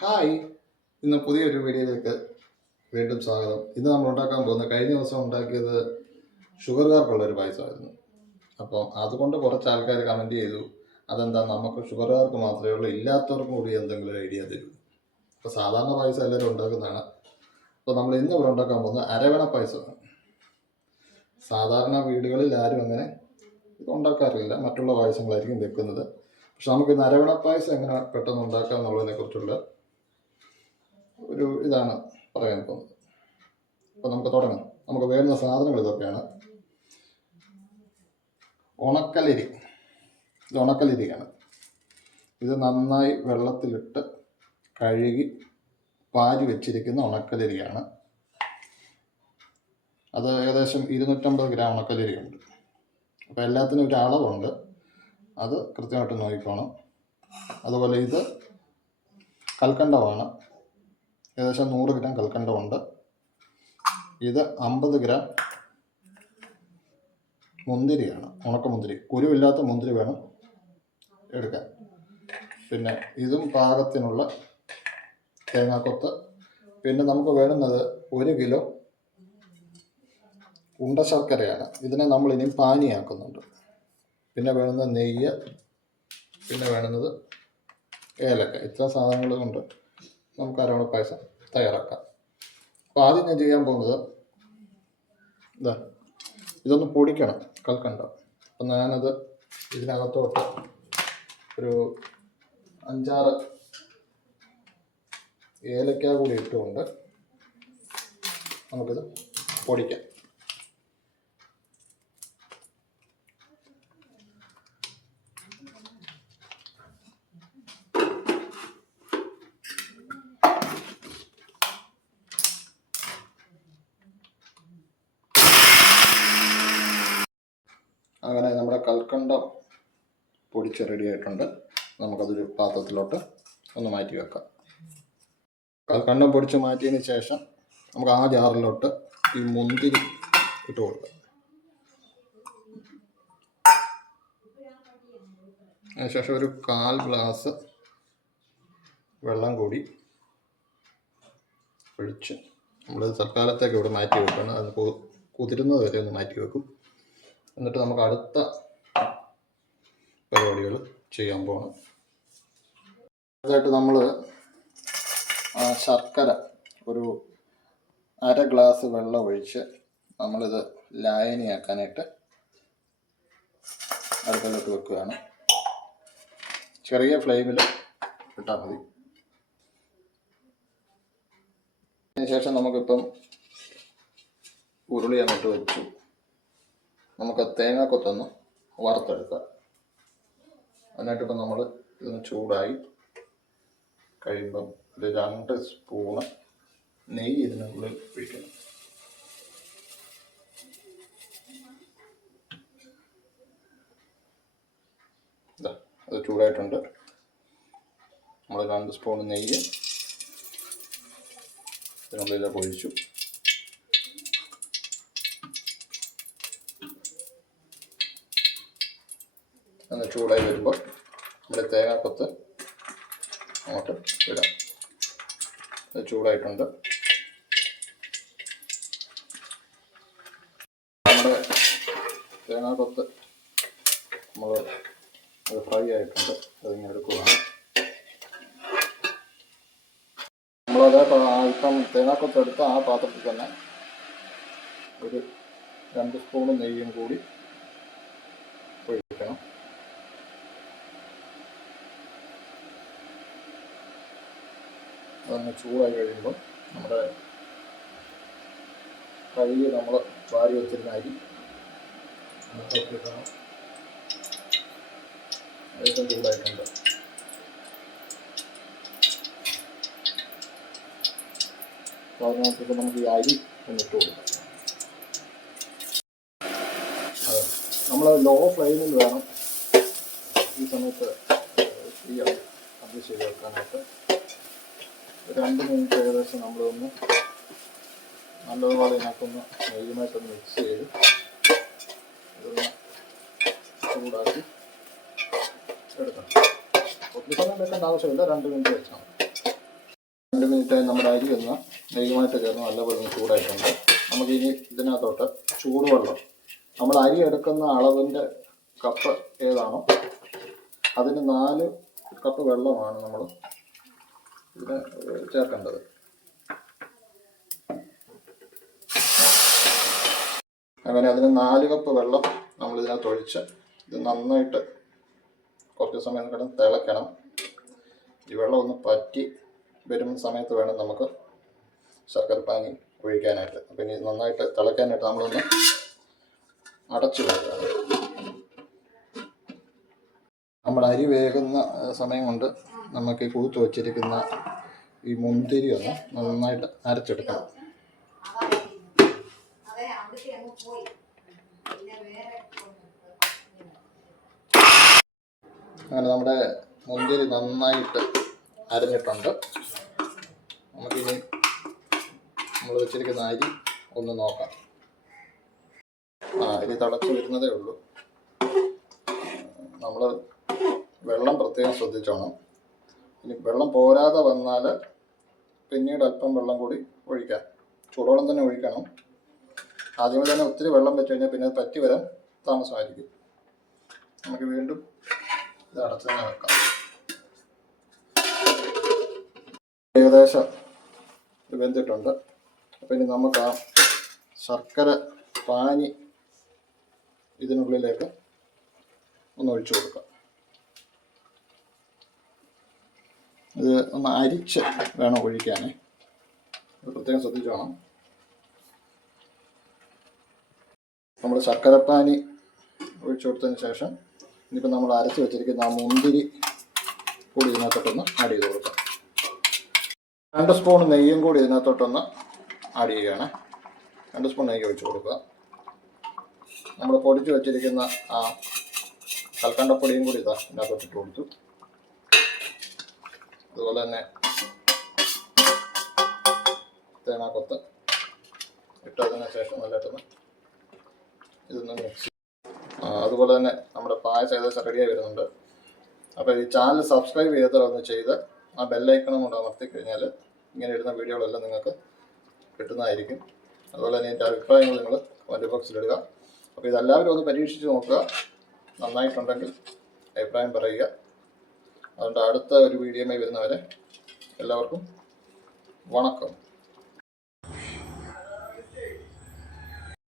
Hi. ഇന്ന് പുതിയൊരു വീഡിയോയിലേക്ക് വീണ്ടും സ്വാഗതം. ഇന്ന് നമ്മൾ ഉണ്ടാക്കാൻ പോകുന്ന കഴിഞ്ഞ ദിവസം ഉണ്ടാക്കിയത് ഷുഗർകാർക്കുള്ള ഒരു പായസമായിരുന്നു. അപ്പോൾ അതുകൊണ്ട് കുറച്ച് ആൾക്കാർ കമന്റ് ചെയ്തു. അതെന്താ? നമുക്ക് ഷുഗർകാർക്ക് മാത്രമേ ഉള്ളൂ. ഇല്ലാത്തവർക്കും കൂടി എന്തെങ്കിലും ഐഡിയ തരൂ. അപ്പോൾ സാധാരണ പായസം എല്ലാവരും ഉണ്ടാക്കുന്നതാണ്. അപ്പോൾ നമ്മൾ ഇന്ന് ഇവിടെ ഉണ്ടാക്കാൻ പോകുന്നത് അരവണ പായസമാണ്. സാധാരണ വീടുകളിൽ ആരും അങ്ങനെ ഉണ്ടാക്കാറില്ല. മറ്റുള്ള പായസങ്ങളായിരിക്കും വെക്കുന്നത്. പക്ഷെ നമുക്ക് ഇന്ന് അരവണ പായസം എങ്ങനെ പെട്ടെന്ന് ഉണ്ടാക്കാം എന്നുള്ളതിനെ കുറിച്ചുള്ള ഒരു ഇതാണ് പറയാൻ പോകുന്നത്. അപ്പോൾ നമുക്ക് തുടങ്ങാം. നമുക്ക് വേണ്ടുന്ന സാധനങ്ങൾ ഇതൊക്കെയാണ്. ഉണക്കലരി. ഇത് ഉണക്കലരിയാണ്. ഇത് നന്നായി വെള്ളത്തിലിട്ട് കഴുകി പാരി വെച്ചിരിക്കുന്ന ഉണക്കലരിയാണ്. അത് ഏകദേശം ഇരുന്നൂറ്റമ്പത് ഗ്രാം ഉണക്കലരിയുണ്ട്. അപ്പോൾ എല്ലാത്തിനും ഒരു അളവുണ്ട്. അത് കൃത്യമായിട്ട് നോക്കിക്കോണം. അതുപോലെ ഇത് കൽക്കണ്ടമാണ്. ഏകദേശം നൂറ് ഗ്രാം കൽക്കണ്ടമുണ്ട്. ഇത് അമ്പത് ഗ്രാം മുന്തിരിയാണ്. ഉണക്കമുന്തിരി കുരുവില്ലാത്ത മുന്തിരി വേണം എടുക്കാൻ. പിന്നെ ഇതും പാകത്തിനുള്ള തേങ്ങാക്കൊത്ത്. പിന്നെ നമുക്ക് വേണ്ടുന്നത് ഒരു കിലോ ഉണ്ട ശർക്കരയാണ്. ഇതിനെ നമ്മൾ ഇനി പാനിയാക്കുന്നുണ്ട്. പിന്നെ വേണ്ടുന്നത് നെയ്യ്. പിന്നെ വേണ്ടുന്നത് ഏലക്ക. ഇത്ര സാധനങ്ങൾ കൊണ്ട് നമുക്ക് അരവണ പായസം തയ്യാറാക്കാം അപ്പോൾ ആദ്യം ഞാൻ ചെയ്യാൻ പോകുന്നത് ഇതാ ഇതൊന്ന് പൊടിക്കണം കൽക്കണ്ട. അപ്പം ഞാനത് ഇതിനകത്തോട്ട് ഒരു അഞ്ചാറ് ഏലക്ക കൂടി ഇട്ടുകൊണ്ട് നമുക്കിത് പൊടിക്കാം അങ്ങനെ കൽക്കണ്ടം പൊടിച്ച് റെഡി ആയിട്ടുണ്ട്. നമുക്കതൊരു പാത്രത്തിലോട്ട് ഒന്ന് മാറ്റി വെക്കാം. കൽക്കണ്ടം പൊടിച്ച് മാറ്റിയതിന് ശേഷം നമുക്ക് ആ ജാറിലോട്ട് ഈ മുന്തിരി ഇട്ട് കൊടുക്കാം. അതിനുശേഷം ഒരു കാൽ ഗ്ലാസ് വെള്ളം കൂടി ഒഴിച്ച് നമ്മൾ തൽക്കാലത്തേക്ക് ഇവിടെ മാറ്റി വെക്കണം. അത് കുതിരുന്നത് വരെ ഒന്ന് മാറ്റി വെക്കും. എന്നിട്ട് നമുക്ക് അടുത്ത പരിപാടികൾ ചെയ്യാൻ പോകണം അതായിട്ട് നമ്മൾ ശർക്കര ഒരു അര ഗ്ലാസ് വെള്ളം ഒഴിച്ച് നമ്മളിത് ലായനിയാക്കാനായിട്ട് അടുക്കളയിലോട്ട് വെക്കുകയാണ്. ചെറിയ ഫ്ലെയിമിൽ ഇട്ടാൽ മതി. അതിനുശേഷം നമുക്കിപ്പം ഉരുളി അങ്ങോട്ട് വെച്ചു. നമുക്ക് തേങ്ങാക്കൊത്തൊന്ന് വറുത്തെടുക്കാം. എന്നിട്ടിപ്പം നമ്മൾ ഇതൊന്ന് ചൂടായി കഴിയുമ്പം ഒരു രണ്ട് സ്പൂണ് നെയ്യ് ഇതിനുള്ളിൽ ഒഴിക്കണം. അത് ചൂടായിട്ടുണ്ട്. നമ്മൾ രണ്ട് സ്പൂൺ നെയ്യ് ഇതിനുള്ളിൽ ഒഴിച്ചു. ഒന്ന് ചൂടായി വരുമ്പോൾ നമ്മുടെ തേങ്ങാക്കൊത്ത് അങ്ങോട്ട് ഇടാം. അത് ചൂടായിട്ടുണ്ട്. നമ്മുടെ തേങ്ങാക്കൊത്ത് നമ്മൾ അത് ഫ്രൈ ആയിട്ടുണ്ട്. അതിങ്ങനെ എടുക്കുകയാണ് നമ്മളത് ഇപ്പം തേങ്ങാക്കത്ത് തേങ്ങാക്കൊത്ത് എടുത്ത് ആ പാത്രത്തിൽ തന്നെ ഒരു രണ്ട് സ്പൂൺ നെയ്യും കൂടി ഒഴിക്കണം. അതൊന്ന് ചൂടായി കഴിയുമ്പോൾ നമ്മുടെ കഴുകി നമ്മൾ വാരി വെച്ചിരുന്ന അരി ഏറ്റവും ചൂടായിട്ടുണ്ട്. അപ്പോൾ അതിനകത്തേക്ക് നമുക്ക് ഈ അരി ഒന്നിട്ട് കൊടുക്കാം. അതെ. നമ്മൾ ലോ ഫ്ലെയിമിൽ വേണം ഈ സമയത്ത് തീ അഡ്ജസ്റ്റ് ചെയ്ത് വെക്കാനായിട്ട്. രണ്ട് മിനിറ്റ് ഏകദേശം നമ്മളൊന്ന് നല്ലതുപോലെ ഇതിനകത്തൊന്ന് നെയ്യുമായിട്ടൊന്ന് മിക്സ് ചെയ്ത് ഇതൊന്ന് ചൂടാക്കി എടുക്കണം. ഒത്തിരി സമയം വെക്കേണ്ട ആവശ്യമില്ല രണ്ട് മിനിറ്റ് വെച്ചാൽ രണ്ട് മിനിറ്റ് നമ്മുടെ അരി ഒന്ന് നെയ്യുമായിട്ട് ചേർന്ന് നല്ലപോലെ ഒന്ന് ചൂടായിട്ടുണ്ട്. നമുക്കിനി ഇതിനകത്തോട്ട് ചൂടുവെള്ളം. നമ്മൾ അരി എടുക്കുന്ന അളവിന്റെ കപ്പ് ഏതാണോ അതിന് നാല് കപ്പ് വെള്ളമാണ് നമ്മൾ ഇതിന് ചേർക്കേണ്ടത്. അങ്ങനെ അതിന് നാല് കപ്പ് വെള്ളം നമ്മൾ ഇതിനകത്ത് ഒഴിച്ച് ഇത് നന്നായിട്ട് കുറച്ച് സമയം കിടന്ന് തിളയ്ക്കണം. ഈ വെള്ളം ഒന്ന് പറ്റി വരുന്ന സമയത്ത് വേണം നമുക്ക് ശർക്കരപ്പാനി ഒഴിക്കാനായിട്ട്. അപ്പം ഇനി നന്നായിട്ട് തിളയ്ക്കാനായിട്ട് നമ്മളൊന്ന് അടച്ചു വെക്കുക. നമ്മൾ അരി വേകുന്ന സമയം കൊണ്ട് നമുക്ക് ഈ കൂത്ത് വച്ചിരിക്കുന്ന ഈ മുന്തിരി ഒന്ന് നന്നായിട്ട് അരച്ചെടുക്കണം. അങ്ങനെ നമ്മുടെ മുന്തിരി നന്നായിട്ട് അരഞ്ഞിട്ടുണ്ട്. നമുക്കിനി നമ്മൾ വെച്ചിരിക്കുന്ന അരി ഒന്ന് നോക്കാം. ആ അരി തിളച്ച് വരുന്നതേ ഉള്ളൂ. നമ്മൾ വെള്ളം പ്രത്യേകം ശ്രദ്ധിച്ചോണം. ഇനി വെള്ളം പോരാതെ വന്നാൽ പിന്നീട് അല്പം വെള്ളം കൂടി ഒഴിക്കാം. ചൂടോളം തന്നെ ഒഴിക്കണം. ആദ്യമേ തന്നെ ഒത്തിരി വെള്ളം വെച്ച് കഴിഞ്ഞാൽ പിന്നെ അത് പറ്റി വരാൻ താമസമായിരിക്കും. നമുക്ക് വീണ്ടും ഇത് അടച്ചു തന്നെ വെക്കാം. ഏകദേശം വെന്തിട്ടുണ്ട്. അപ്പം ഇനി നമുക്ക് ആ ശർക്കര പാനി ഇതിനുള്ളിലേക്ക് ഒന്ന് ഒഴിച്ചു കൊടുക്കാം. ഇത് ഒന്ന് അരിച്ച് വേണം ഒഴിക്കാനേ. പ്രത്യേകം ശ്രദ്ധിച്ചു വേണം നമ്മൾ ശർക്കരപ്പാനി ഒഴിച്ചു കൊടുത്തതിന് ശേഷം ഇനിയിപ്പോൾ നമ്മൾ അരച്ച് വെച്ചിരിക്കുന്ന ആ മുന്തിരി കൂടി ഇതിനകത്തോട്ടൊന്ന് ആഡ് ചെയ്ത് കൊടുക്കാം. രണ്ട് സ്പൂൺ നെയ്യും കൂടി ഇതിനകത്തോട്ടൊന്ന് ആഡ് ചെയ്യുകയാണ്. രണ്ട് സ്പൂൺ നെയ്യ് ഒഴിച്ച് കൊടുക്കുക. നമ്മൾ പൊടിച്ച് വെച്ചിരിക്കുന്ന ആ കൽക്കണ്ടപ്പൊടിയും കൂടി ഇതാ ഇതിനകത്തോട്ട് ഇട്ട് കൊടുത്തു. അതുപോലെ തന്നെ തേങ്ങാക്കൊത്ത് ഇട്ടതിന് ശേഷം നല്ലതായിട്ടൊന്ന് ഇതൊന്ന് മിക്സ് അതുപോലെ തന്നെ നമ്മുടെ പായസം ഏകദേശം റെഡിയായി വരുന്നുണ്ട്. അപ്പോൾ ഈ ചാനൽ സബ്സ്ക്രൈബ് ചെയ്തതൊന്ന് ചെയ്ത് ആ ബെല്ലൈക്കണം കൊണ്ട് അമർത്തി കഴിഞ്ഞാൽ ഇങ്ങനെ ഇടുന്ന വീഡിയോകളെല്ലാം നിങ്ങൾക്ക് കിട്ടുന്നതായിരിക്കും. അതുപോലെ തന്നെ എന്റെ അഭിപ്രായങ്ങൾ നിങ്ങൾ കമന്റ് ബോക്സിൽ ഇടുക. അപ്പോൾ ഇതെല്ലാവരും ഒന്ന് പരീക്ഷിച്ച് നോക്കുക. നന്നായിട്ടുണ്ടെങ്കിൽ അഭിപ്രായം പറയുക. അതുകൊണ്ട് അടുത്ത ഒരു വീഡിയോയുമായി വരുന്നവരെ എല്ലാവർക്കും വണക്കം.